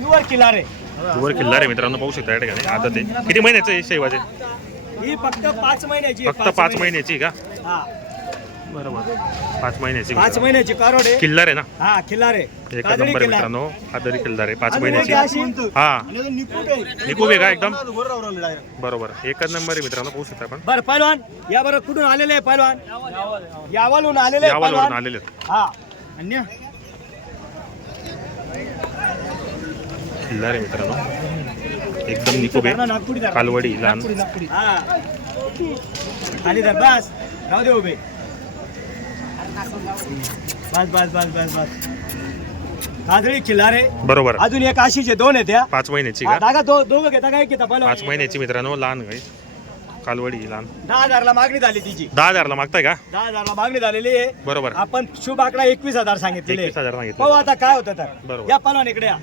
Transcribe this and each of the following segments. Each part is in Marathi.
प्युअर किल्लार आहे. वर किल्ला रे मित्रांनो, पाहू शकता या ठिकाणी. आता ते किती महिन्याचं आहे शैवाजे? ही फक्त 5 महिन्याची आहे, फक्त 5 महिन्याची का? हा बरोबर, 5 महिन्याची. 5 महिन्याची कारोड आहे. किल्लार आहे ना? हा किल्लार आहे. एक काजळी नंबर आहे किल्लार. मित्रांनो, आदरी किल्लार आहे 5 अजून महिन्याची. एक अशी. हा आणि अजून निकूट आहे. निकूब आहे का एकदम? बरोबर, एकच नंबर आहे मित्रांनो, पाहू शकता आपण. बरं पैलवान या बरं कुठून आलेले आहे पैलवान? यावलून आलेले आहे यावलवरून पैलवान. आलेले आहेत. हा अन्य किल्लार आहे मित्रांनो, एकदम निकूब आहे. नागपुरी धर. कालवडी लहान. नागपुरी. हा खाली धर बस, राहू दे उभे. बस बस बस बस बस. काजळी किल्लार आहे. बरोबर, अजून एक अशीचे 2 आहेत या. 5 महिन्याची हा, का? दादा दोघं घेता काय घेता पैलवान? 5 महिन्याची मित्रांनो, लहान गाई. कालवडी लहान. 10,000 ला मागणी झाली तिची. 10,000 ला मागताय का? 10,000 ला मागणी झालेली आहे. बरोबर, आपण शुभ आकडा 21,000 सांगितलेले. 21,000 पाहू सांगितलं. आता काय होतं तर. बरोबर. या पैलवान इकडे या.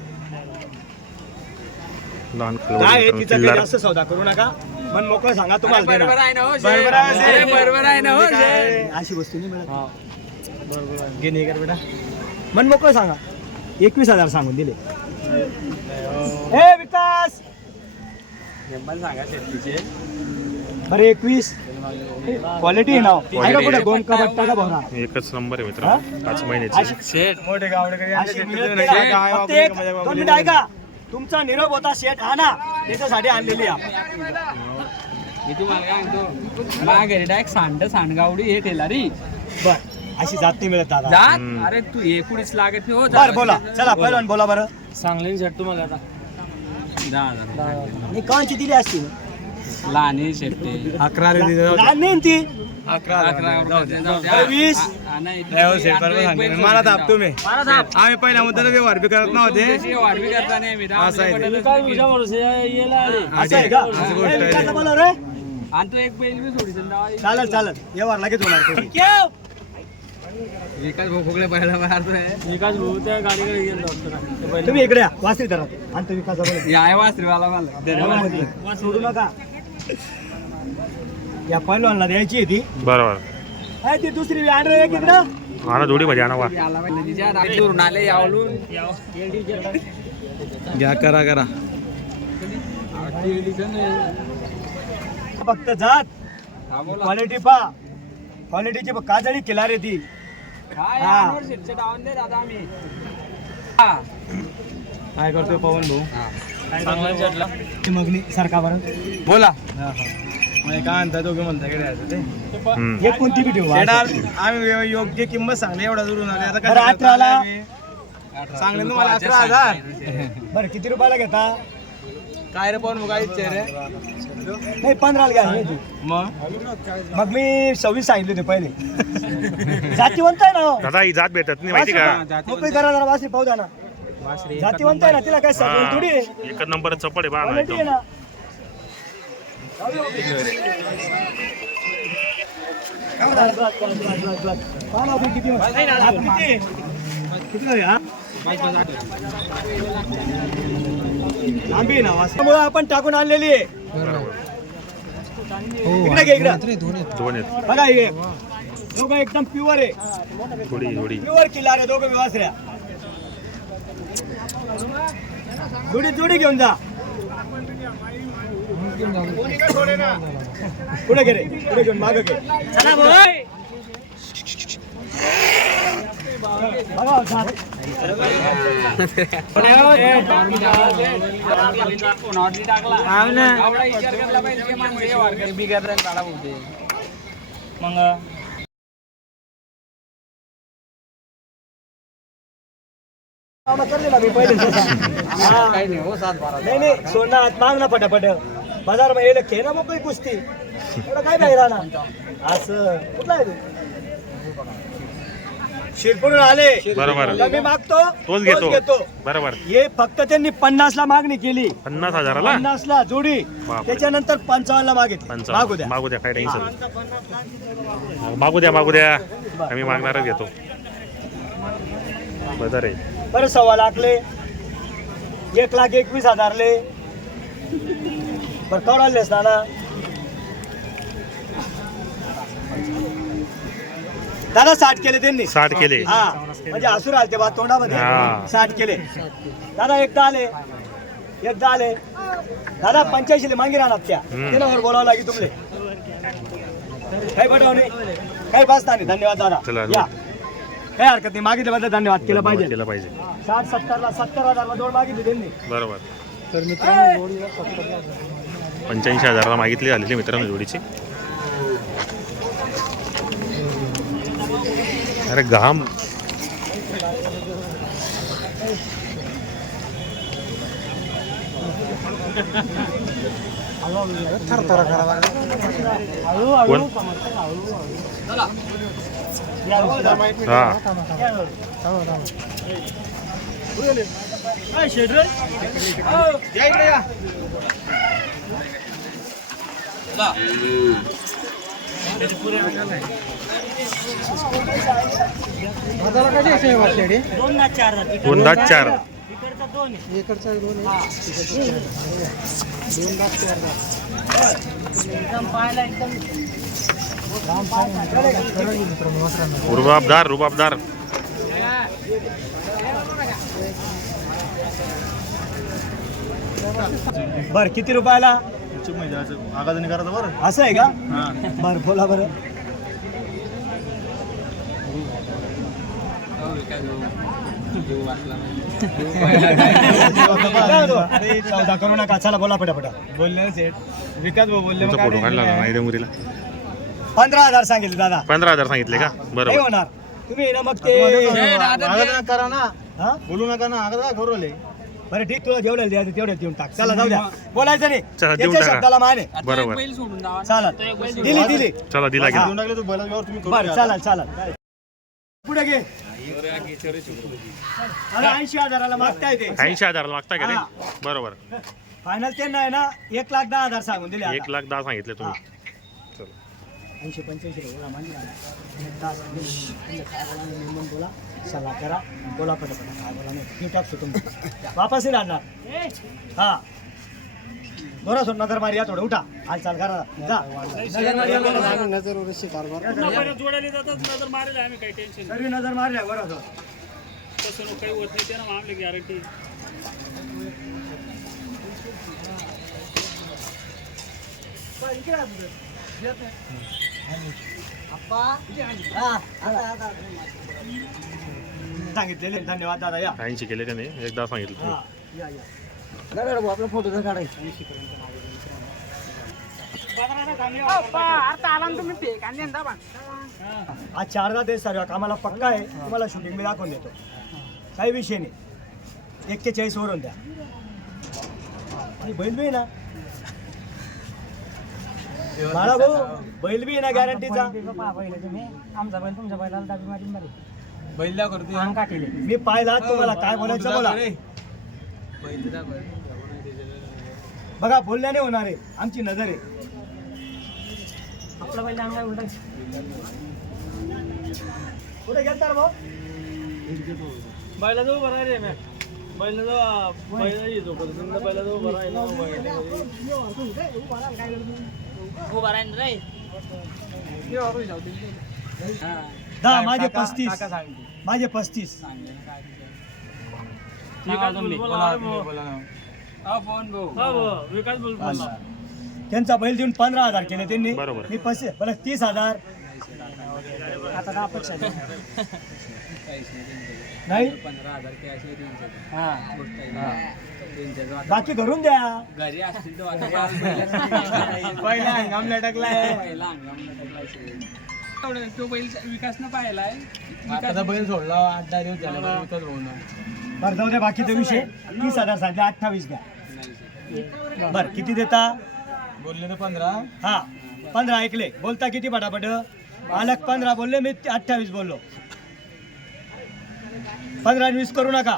लहान काय कालवडी आहे मित्रांनो, तिचा काही किल्लार. जास्त सौदा करू नका. मन मोकळं सांगा तुम्हाला देणार. बरोबर आहे ना हो, बरोबर आहे, शेठ. शेठ. बरोबर आहे ना हो, म्हणजे काय, शेठ. अशी वस्तू नाही मिळत. बरोबर घे नाही कर बेटा. मन मोकळं सांगा. 21,000 सांगून दिले. हे विकास सांगा शेतीचे. बरं 21 क्वालिटी नाव आहे का कुठे गोंद का बट्टा का भवरा? एकच नंबर आहे मित्रांनो, 5 महिन्याची. शेठ मोठे गावडे मिनिट ऐका. तुमचा निरोप होता शेठ हा ना, त्याच्यासाठी आणलेली आहे. मी तुम्हाला काय म्हणतो, माझ्या घरी डायरेक्ट सांडगावडी हे टेलारी बर अशी जात नाही मिळत दादा. जात. अरे तू 19 लागत नाही हो. बर बोला चला पहिलवान बोला बरं. सांगली शेट तुम्हाला आता 10,000 मी कांची दिली असती ना? लहान आहे शेट ते. 11 लहान नाही ती. 20 मला दाब तुम्ही. मला दाब. आम्ही पहिल्या मुद्द्याला व्यवहार बी करत नव्हते. त्याची वाढवी करता नाही मी. असं आहे ते. असं आहे का? असं गोष्ट आहे. ए, विकासला बोला रे. आणि तू एक बैल बी सोडील. चालेल चालेल व्यवहार लगेच होणार तो. विकास भाऊ खोकले पहिला मारतोय. विकास भाऊ त्या गाडीकडे गेलो. तुम्ही इकडे या वासरी धरा आणि तो विकास या वासरीवाला मला सोडू नका. या पहिलवानला द्यायची आहे ती. बरोबर, आहे ती दुसरी व्यान रे एक इकडं. आणा जोडीमध्ये आणा वा. नदीच्या आले यावलून. घ्या करा करा. फक्त जात क्वालिटी पा. क्वालिटीची काजळी किल्लार आहे ती. काय हा. अनवर शेटच्या डावान दे दादा आम्ही. काय करतोय पवन भाऊ? मगनी सारखा बरं. बोला. म्हणजे काय म्हणता दोघे म्हणता कडे यायचं ते. हम्म. एक कोणती बी ठेवू. आम्ही योग्य किंमत सांगली एवढा दुरून आले. आता बरं, 18 सांगले तुम्हाला 11,000. बरं किती रुपयाला घेता? काय रे पवन भाऊ, काय इच्छा आहे रे? नाही 15 घ्या नाही ती. मग मी 26 सांगितले होते पहिले. जातीवंत आहे ना हो. दादा ही जात भेटत नाही माहिती का? मोकळी करा जरा वासरी पाहू द्या ना. जातीवंत आहे ना, तिला काय सगळं थोडी आहे. एकच नंबर चपड आहे बा ना क्वालिटी आहे एकदम. ना. पहा ना आपण किती किती हा? लांबी आहे ना वासरामुळे आपण टाकून आणलेली आहे. इकडे घे इकडे. दोन आहेत, बघा हे दोघं एकदम प्युअर आहे. थोडी थोडी. प्युअर किल्लार आहे दोघं वासऱ्या. जोडी जोडी घेऊन जा. पुढे घे रे, पुढे घेऊन मागं घे. चला बोय. बघा झाड. नाही नाही सोडणार आत माग ना पटापट. बाजार मध्ये येलं खेळ ना मग काही कुस्ती एवढं काय नाही राहणार. असं कुठला आहे तू? शिरपूरून आले. बरोबर, कमी मागतो तोच घेतो. बरोबर, हे फक्त त्यांनी 50 ला मागणी केली. 50,000ला 50 ला जोडी. बापरे. त्याच्यानंतर 55 ला मागितली. मागू द्या. मागू द्या, काय टेन्शन. मागू द्या आम्ही मागणारच घेतो. बदर आहे. बरं 1.25 लाखले 1,21,000 ले. बरं कवडाले असताना दादा 60 केले त्यांनी. 60 केले. हा म्हणजे असू राहिले बा तोंडामध्ये हा. 60 केले दादा. एकदा आले दादा 85 मागे राहणार त्या त्यावर बोलावं लागेल तुमले काही पटाव नाही काही बसता नाही. धन्यवाद दादा चला. या काही हरकत नाही मागितल्याबद्दल धन्यवाद केलं पाहिजे. केलं पाहिजे 60-70ला 70,000 जोड मागितली त्यांनी. बरोबर. तर मित्रांनो जोडीला 85,000ला मागितली झालेली मित्रांनो जोडीची. अरे घाम कोण? हा दोनदा चार. रुबाबदार बर किती रुपयाला आगाजणी करायचं बरं. असं आहे का? बर बोला बरं. चौदा करू नका चला बोला पटापटा. बोलले ना सेठ विकास भाऊ बोलले तुमचा फोटो काढला नाही डेमुरीला. 15,000 सांगितले दादा. 15,000 सांगितले का? नाही बरोबर. होणार तुम्ही ना मग ते आगाजणी करा ना. हा? बोलू नका ना. आगाज काय करू राहिले. बरं ठीक तुला जेवढे द्यायचं तेवढे देऊन टाक. चला जाऊ द्या बोलायचं नाही चला, देऊन त्याच्या टाका. शब्दाला माने. बरोबर. बैल सोडून द्यावा ना. चालत दिली चला दिला गेला. देऊन टाकले तू बैलावर तुम्ही करू बरं द्या. चालत पुढे घे. 80,000ला मागताय ते 80,000ला मागता का हा. ते? बरोबर. फायनल ते नाही ना 1,10,000 सांगून दिले. 1,10,000 सांगितले तुम्ही. चला. 80-85 बोला मान्य बोला सल्ला करा बोला पटापटा काय बोला नाही मी टाकतो तुम्ही वापस नाही आणणार. हा बरं सोड नजर मारी या थोडं उठा हालचाल करा जा. नजर मारी या बरं. जोडायला जातात नजर मारेल आम्ही काही टेन्शन सर्व नजर मारल्या बरं सोड. तसं काही होत नाही त्यानं आम्हाला गॅरंटी. सांगितलेले धन्यवाद दादा या. 80 केले त्याने एकदा सांगितलं तुम्ही. हा या या आपला फोटो तर काढायचा. आज 4दा ते सर्व कामाला पक्का आहे. तुम्हाला शूटिंग मी दाखवून देतो काही विषय नाही. 41 वरून द्या आणि बैल बी ना बाळा भाऊ बैल बी ना गॅरंटीचा. आमचा बैल तुमच्या बैलाला दाबी मारीन बरे बैल द्या करतो. अंग काटेले मी पाहिला तुम्हाला काय बोलायचं बोला. बघा बोलल्याने होणार आहे आमची नजर आहे. आपला बैल अंगा उलटा कुठे गेलता रे भाऊ? बैला जाऊ बरं रे बैला जाऊ बैला येतो बैला जाऊ बरं उभा राहीन रे. दहा माझे 35 माझे 35. विकास बोल त्यांचा बैल देऊन 15,000 केले त्यांनी. बरोबर. मी 30,000 आता दहा अपेक्षा नाही 15,000 कॅश बाकी धरून द्या. घरी असतील पहिला हंगाम लटकलाय. तो बैल विकासनं पाहिलाय. आता बैल सोडला 8-10 दिवस झाले विकास भाऊ ना. बरं जाऊ द्या बाकीचा विषय. 30,000 सांगितले 28 द्या. बरं किती देता? बोलले तर 15. हा 15 ऐकले. बोलता किती पटापट? मालक 15 बोलले मी 28 बोललो. 15-20 करू नका.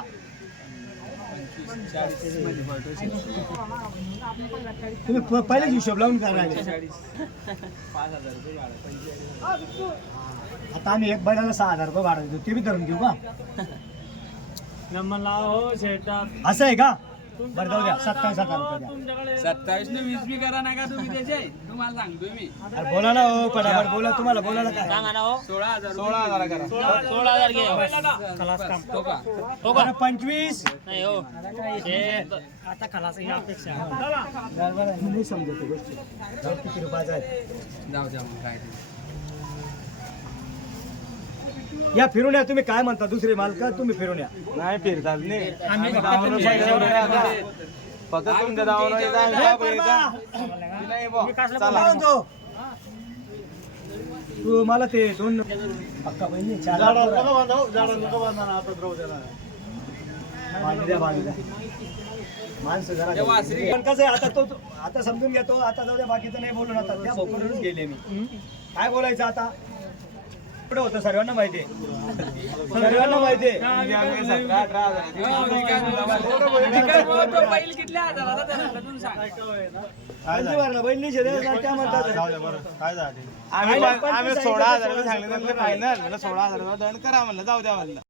तुम्ही पहिलेच हिशोब लावून करायला. आता आम्ही एक बैलाला 6,000 रुपये भाडं देतो ते बी धरून घेऊ का? नंबर लाव हो शेतात. असं आहे का? बरं जाऊ द्या 27,000 रुपये द्या. 27 ने 20 बी करा नका तुम्ही त्याचे तुम्हाला सांगतोय मी अरे बोला ना हो पटापट बोला तुम्हाला बोलायला काय 16,000 16,000 करा. 16,000 घे खलास काम तो का बरं 25 आता खलास ही अपेक्षा बरं, बरं, मी नाही समजत ही गोष्ट. जाऊ किती रुपयाचा आहे जाऊ द्या मग काय ते. या फिरून या तुम्ही काय म्हणता दुसरे मालक तुम्ही फिरून या नाही फिरतात नाही आम्ही फक्त गावाला तुमच्या पहिले ह्याच्यावर एवढे आहे. फक्त तुमच्या गावाला येता आणि ए, गावाकडे परमा! येता. नाही बुवा. विकासला चला. काय म्हणतो तू मला ते 2 पक्का बहिणी 4 बांधू द्या, बांधू द्या. माणसं जरा ते वासरी- पण कसं आहे आता तो आता समजून घेतो आता जाऊ द्या बाकीचं नाही बोलून आता त्या भोकरूनच गेले मी काय बोलायचं आता कुठं होतं सर्वांना माहिती आहे सर्वांना माहिती आहे आम्ही 17,000-18,000 हो, विकास भाऊ तो बैल कितल्या हजाराचा त्याला तुम्ही सांग किती भरला बहिणी त्या म्हणतात आम्ही 16,000 सांगितलं फायनल 16,000 दंड करा म्हणलं जाऊ द्या म्हणलं